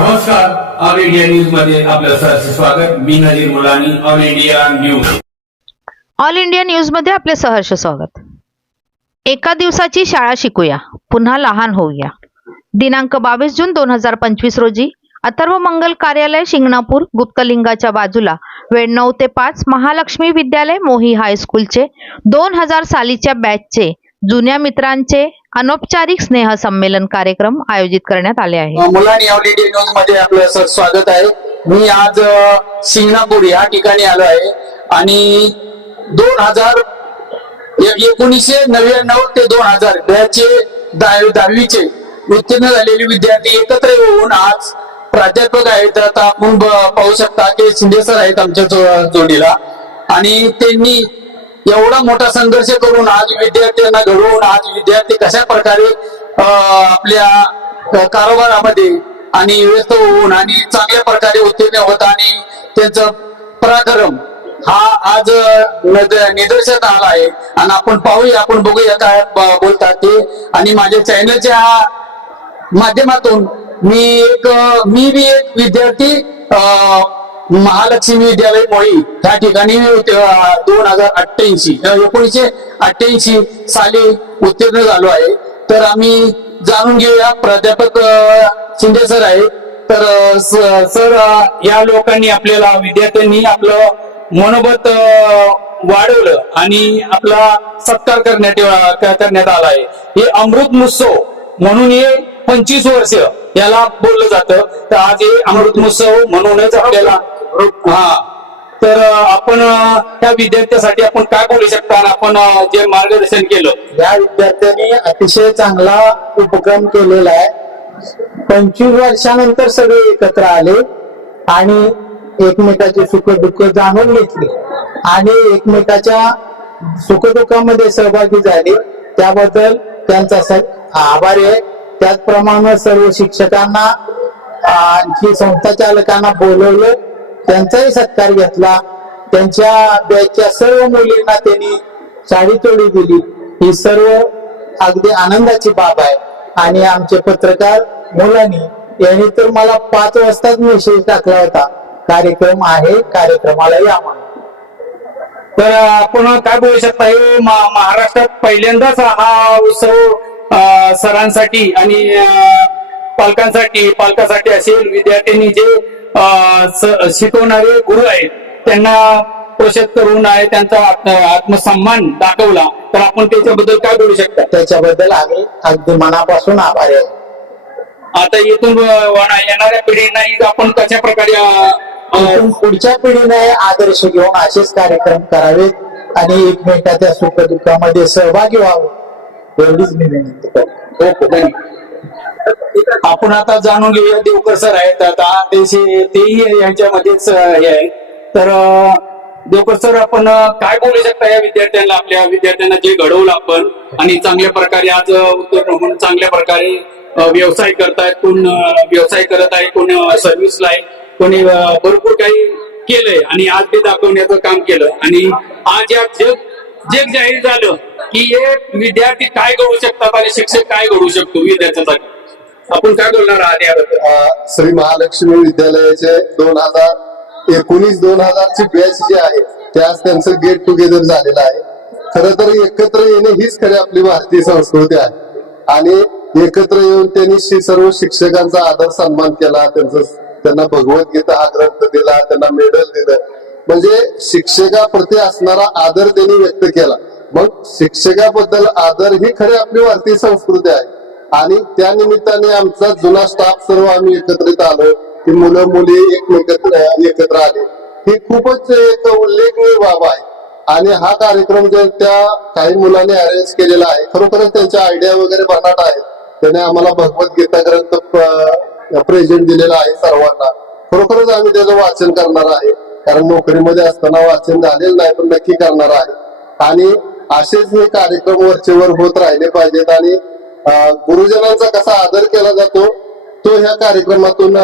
नमस्कार. All India न्यूजमध्ये आपलं सहर्ष स्वागत. मी Nazir Mulani All India News. All India न्यूजमध्ये आपले सहर्ष स्वागत. एका दिवसाची शाळा शिकूया. पुन्हा लहान होऊया. दिनांक बावीस जून दोन हजार पंचवीस रोजी अथर्व मंगल कार्यालय शिंगणापूर गुप्तलिंगाच्या बाजूला वेळ नऊ ते पाच महालक्ष्मी विद्यालय मोही हायस्कूलचे दोन हजार सालीच्या बॅचचे जुन्या मित्रांचे अनौपचारिक स्नेह संमेलन कार्यक्रम आयोजित करण्यात आले आहे. मुलांनी ऑल न्यूजमध्ये आपलं स्वागत आहे. मी आज सिंगणापूर या ठिकाणी आलो आहे आणि दोन हजार एकोणीसशे नव्याण्णव ते दोन हजार याचे दहावीचे उत्तीर्ण झालेले विद्यार्थी एकत्र येऊन आज प्राध्यापक आहेत. आता आपण पाहू शकता की शिंदे सर आहेत आमच्या जो- जोडीला. आणि त्यांनी एवढा मोठा संघर्ष करून आज विद्यार्थ्यांना घडवून आज विद्यार्थी कशा प्रकारे आपल्या कारोबारामध्ये आणि व्यस्त होऊन आणि चांगल्या प्रकारे उत्तीर्ण होत आणि त्यांचं पराक्रम हा आज निदर्शनात आला आहे. आणि आपण पाहूया आपण बघूया काय बोलतात ते. आणि माझ्या चॅनलच्या माध्यमातून मी एक मी बी एक विद्यार्थी महालक्ष्मी विद्यालय मोही या ठिकाणी दोन हजार अठ्ठ्याऐंशी एकोणीशे अठ्ठ्याऐंशी साली उत्तीर्ण झालो आहे. तर आम्ही जाणून घेऊया प्राध्यापक शिंदे सर आहे तर सर या लोकांनी आपल्याला विद्यार्थ्यांनी आपलं मनोबत वाढवलं आणि आपला सत्कार करण्यात करण्यात आला आहे. हे अमृत महोत्सव म्हणून हे पंचवीस वर्ष याला बोललं जातं. तर आज हे अमृत महोत्सव म्हणूनच आपल्याला हा. तर आपण त्या विद्यार्थ्यासाठी आपण काय बोलू शकता? आणि आपण जे मार्गदर्शन केलं. या विद्यार्थ्यांनी अतिशय चांगला उपक्रम केलेला आहे. पंचवीस वर्षानंतर सगळे एकत्र आले आणि एकमेकाचे सुख दुःख जाणून घेतले. आणि एकमेकाच्या सुखदुःखामध्ये सहभागी झाले. त्याबद्दल त्यांचा आभार आभारी आहे. त्याचप्रमाणे सर्व शिक्षकांना आणखी संस्था चालकांना बोलवलं. त्यांचाही सत्कार घेतला. त्यांच्या बॅचच्या सर्व मुलींना त्यांनी साडी दिली. ही सर्व अगदी आनंदाची बाब आहे. आणि आमचे पत्रकार मुलांनी यांनी तर मला पाच वाजताच मेसेज टाकला होता. कार्यक्रम आहे कार्यक्रमाला या म्हणून. तर आपण काय बोलू शकता हे मा- महाराष्ट्रात पहिल्यांदाच हा उत्सव सरांसाठी आणि पालकांसाठी पालकासाठी असेल विद्यार्थ्यांनी जे शिकवणारे गुरु आहेत. त्यांना प्रोत्साहित करून आहे त्यांचा आत्म- आत्मसन्मान दाखवला. तर आपण त्याच्याबद्दल काय बोलू शकता? त्याच्याबद्दल आम्ही अगदी मनापासून आभारी आहे. आता इथून वाढ- येणाऱ्या पिढींनाही आपण कशा प्रकारे पुढच्या पिढीने आदर्श घेऊन असेच कार्यक्रम करावेत आणि एकमेकाच्या सुखदुःखामध्ये सहभागी व्हावं एवढीच मी विनंती करतो. आपण आता जाणून घेऊया देवकर सर आहेत आता. तेही यांच्यामध्येच हे आहे. तर देवकर सर आपण काय बोलू शकता या विद्यार्थ्यांना? आपल्या विद्यार्थ्यांना जे घडवलं आपण आणि चांगल्या प्रकारे आज उत्तर चांगल्या प्रकारे व्यवसाय करतायत. कोण व्यवसाय करत आहे कोण सर्व्हिसला आहे कोणी भरपूर काही केलंय आणि आज ते दाखवण्याचं काम केलं. आणि आज या जग जग जाहीर झालं की हे विद्यार्थी काय घडू शकतात आणि शिक्षक काय घडू शकतो विद्यार्थ्यांसाठी? आपण काय बोलणार आहात याबद्दल श्री महालक्ष्मी विद्यालयाचे दोन हजार एकोणीस दोन हजारची बॅच जी आहे त्यास त्यांचं गेट टुगेदर झालेलं आहे. खर तर एकत्र येणे हीच खरी आपली भारतीय संस्कृती आहे. आणि एकत्र येऊन त्यांनी सर्व शिक्षकांचा आदर सन्मान केला त्यांचं त्यांना भगवद्गीता हा ग्रंथ दिला त्यांना मेडल दिलं. म्हणजे शिक्षकाप्रती असणारा आदर त्यांनी व्यक्त केला. मग शिक्षकाबद्दल आदर ही खरी आपली भारतीय संस्कृती आहे. आणि त्या निमित्ताने आमचा जुना स्टाफ सर्व आम्ही एकत्रित आलो की मुलं मुली एकमेकत्र एकत्र आले. ही खूपच एक उल्लेखनीय बाब आहे. आणि हा कार्यक्रम जे त्या काही मुलांनी अरेंज केलेला आहे खरोखरच त्यांच्या आयडिया वगैरे बनाट आहेत त्याने आम्हाला भगवद्गीता ग्रंथ प्रेझेंट दिलेला आहे सर्वांना. खरोखरच आम्ही त्याचं वाचन करणार आहे. कारण नोकरीमध्ये असताना वाचन झालेलं नाही पण नक्की करणार आहे. आणि असेच हे कार्यक्रम वरचेवर होत राहिले पाहिजेत आणि गुरुजनांचा कसा आदर केला जातो तो ह्या कार्यक्रमातून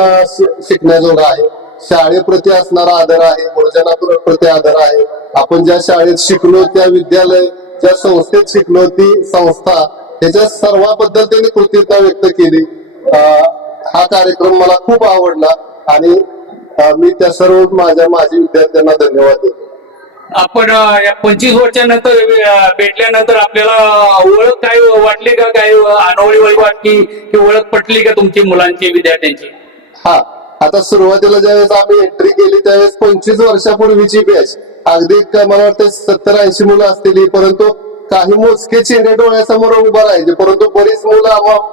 शिकण्याजोगा आहे. शाळेप्रती असणारा आदर आहे गुरुजनाप्रती आदर आहे. आपण ज्या शाळेत शिकलो त्या विद्यालय ज्या संस्थेत शिकलो ती संस्था त्याच्या सर्वाबद्दल त्यांनी कृतज्ञता व्यक्त केली. हा कार्यक्रम मला खूप आवडला आणि मी त्या सर्व माझ्या माजी विद्यार्थ्यांना धन्यवाद देतो. आपण या पंचवीस वर्षानंतर भेटल्यानंतर आपल्याला ओळख काय वाटली का? काय अनोळी ओळख वाटली की ओळख पटली का तुमची मुलांची विद्यार्थ्यांची? हा. आता सुरुवातीला ज्यावेळेस आम्ही एंट्री केली त्यावेळेस पंचवीस वर्षापूर्वीची बॅच अगदी मला वाटतं सत्तर ऐंशी मुलं असतील परंतु काही मोजके चेहरे डोळ्यासमोर उभा राहायचे. परंतु बरीच मुलं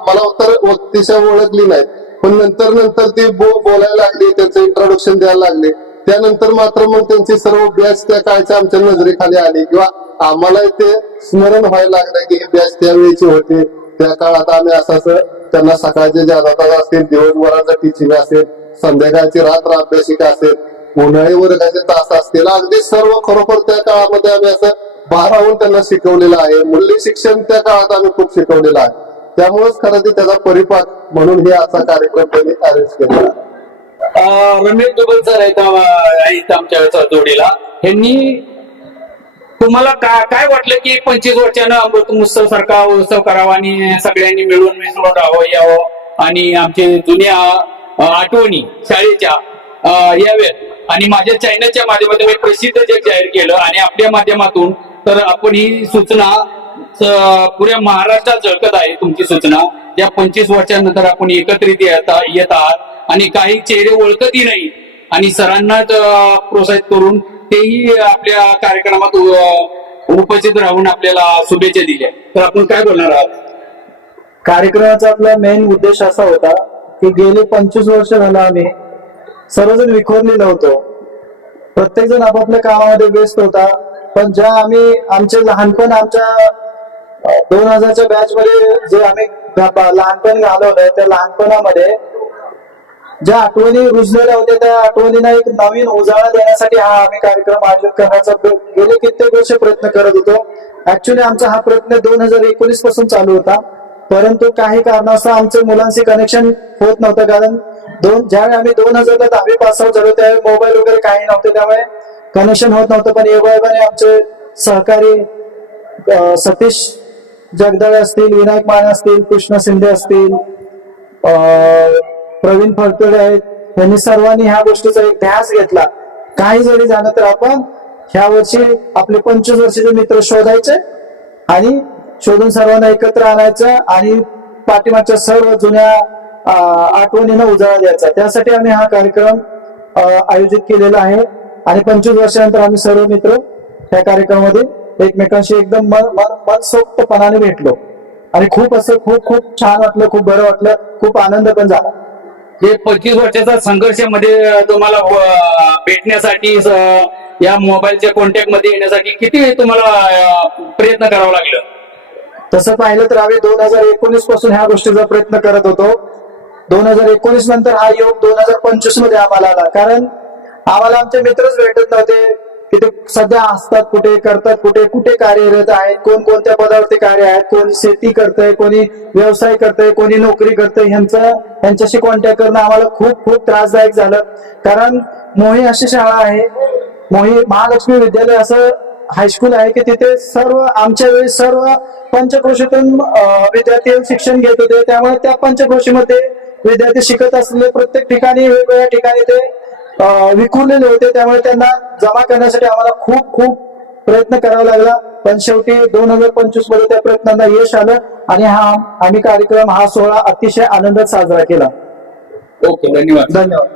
मला तर अतिशय ओळखली नाहीत. पण नंतर नंतर ती बो- बोलायला लागली त्यांचं इंट्रोडक्शन द्यायला लागले. त्यानंतर मात्र मग त्यांची सर्व बॅच त्या काळच्या आमच्या नजरेखाली आली किंवा आम्हाला ते स्मरण व्हायला लागलं की ही बॅच त्यावेळेची होती. त्या काळात आम्ही असं असं त्यांना सकाळचे ज्या तास असतील दिवसभराचं टीचिंग असेल संध्याकाळची रात्र अभ्यासिका असेल उन्हाळी वर्गाचे तास असतील अगदी सर्व खरोखर त्या काळामध्ये आम्ही असं भारावून त्यांना शिकवलेलं आहे. मूल्य शिक्षण त्या काळात आम्ही खूप शिकवलेलं आहे. त्यामुळेच खरं ते त्याचा परिपाक म्हणून हे असा कार्यक्रम त्यांनी अरेंज केला आहे. रमेश दुबल सर आहेत आहेत आमच्या जोडीला. ह्यांनी तुम्हाला का- काय वाटलं की पंचवीस वर्षानं अमृत महोत्सव सारखा उत्सव करावा आणि सगळ्यांनी मिळून मिसळून राहावं यावं? आणि आमचे जुन्या आठवणी शाळेच्या याव्यात. आणि माझ्या चॅनलच्या माध्यमातून मी प्रसिद्ध जग जाहीर केलं आणि आपल्या माध्यमातून तर आपण ही सूचना पुऱ्या महाराष्ट्रात झळकत आहे तुमची सूचना. या पंचवीस वर्षानंतर आपण एकत्रित येत आहात आणि काही चेहरे ओळखतही नाही. आणि सरांनाच प्रोत्साहित करून तेही आपल्या कार्यक्रमात उपस्थित राहून आपल्याला शुभेच्छा दिल्या. तर आपण काय बोलणार आहात? कार्यक्रमाचा आपला मेन उद्देश असा होता की गेले पंचवीस वर्ष झालं आम्ही सर्वजण विखोरलेलं होतो. प्रत्येक जण आपापल्या कामामध्ये व्यस्त होता. पण ज्या आम्ही आमचे लहानपण आमच्या दोन हजारच्या बॅच मध्ये जे आम्ही लहानपण घालवलं त्या लहानपणामध्ये ज्या आठवणी रुजलेल्या होत्या त्या आठवणींना एक नवीन उजाळा देण्यासाठी हा आम्ही कार्यक्रम आयोजित करण्याचा गेले कित्येक वर्ष प्रयत्न करत होतो. ऍक्च्युली आमचा हा प्रयत्न दोन हजार एकोणीसपासून चालू होता. परंतु काही कारणास्तव आमचं मुलांशी कनेक्शन होत नव्हतं कारण दोन ज्यावेळी आम्ही दोन हजारला दहावी पास आउट झालो त्यावेळी मोबाईल वगैरे काही नव्हते. त्यामुळे कनेक्शन होत नव्हतं. पण एवढ्याने आमचे सहकारी सतीश जगदळे असतील विनायक माने असतील कृष्ण शिंदे असतील प्रवीण फडतोडे आहेत. यांनी सर्वांनी ह्या गोष्टीचा एक ध्यास घेतला. काही जरी झालं तर आपण ह्या वर्षी आपले पंचवीस वर्षाचे मित्र शोधायचे आणि शोधून सर्वांना एकत्र आणायचं आणि पाठीमागच्या सर्व जुन्या अं, आठवणींना उजाळा द्यायचा. त्यासाठी आम्ही हा कार्यक्रम आयोजित केलेला आहे. आणि पंचवीस वर्षानंतर आम्ही सर्व मित्र त्या कार्यक्रमामध्ये एकमेकांशी एकदम मन मन मनसोक्तपणाने भेटलो. आणि खूप असं खूप खूप छान वाटलं खूप बरं वाटलं खूप आनंद पण झाला. हे पंचवीस वर्षाचा संघर्षामध्ये मध्ये तुम्हाला भेटण्यासाठी या मोबाईलच्या कॉन्टॅक्टमध्ये येण्यासाठी किती तुम्हाला प्रयत्न करावा लागलं? तसं पाहिलं तर आम्ही दोन हजार एकोणीसपासून ह्या गोष्टीचा प्रयत्न करत होतो. दोन हजार एकोणीस नंतर हा योग दोन हजार पंचवीसमध्ये आम्हाला आला. कारण आम्हाला आमचे मित्रच भेटत नव्हते. की ते सध्या असतात कुठे करतात कुठे कुठे कार्यरत आहेत कोण कोणत्या पदावरती कार्य आहेत कोणी शेती करतंय कोणी व्यवसाय करतंय कोणी नोकरी करतंय ह्यांचं ह्यांच्याशी कॉन्टॅक्ट करणं आम्हाला खूप खूप त्रासदायक झालं. कारण मोही अशी शाळा आहे मोही महालक्ष्मी विद्यालय असं हायस्कूल आहे की तिथे सर्व आमच्या वेळी सर्व पंचक्रोशीतून विद्यार्थी शिक्षण घेत होते. त्यामुळे त्या पंचक्रोशीमध्ये विद्यार्थी शिकत असलेले प्रत्येक ठिकाणी वेगवेगळ्या ठिकाणी ते विखुरलेले होते. त्यामुळे त्यांना जमा करण्यासाठी आम्हाला खूप खूप प्रयत्न करावा लागला. पण शेवटी दोन हजार पंचवीसमध्ये त्या प्रयत्नांना यश आलं आणि हा आम्ही कार्यक्रम हा सोहळा अतिशय आनंदात साजरा केला. ओके धन्यवाद. धन्यवाद.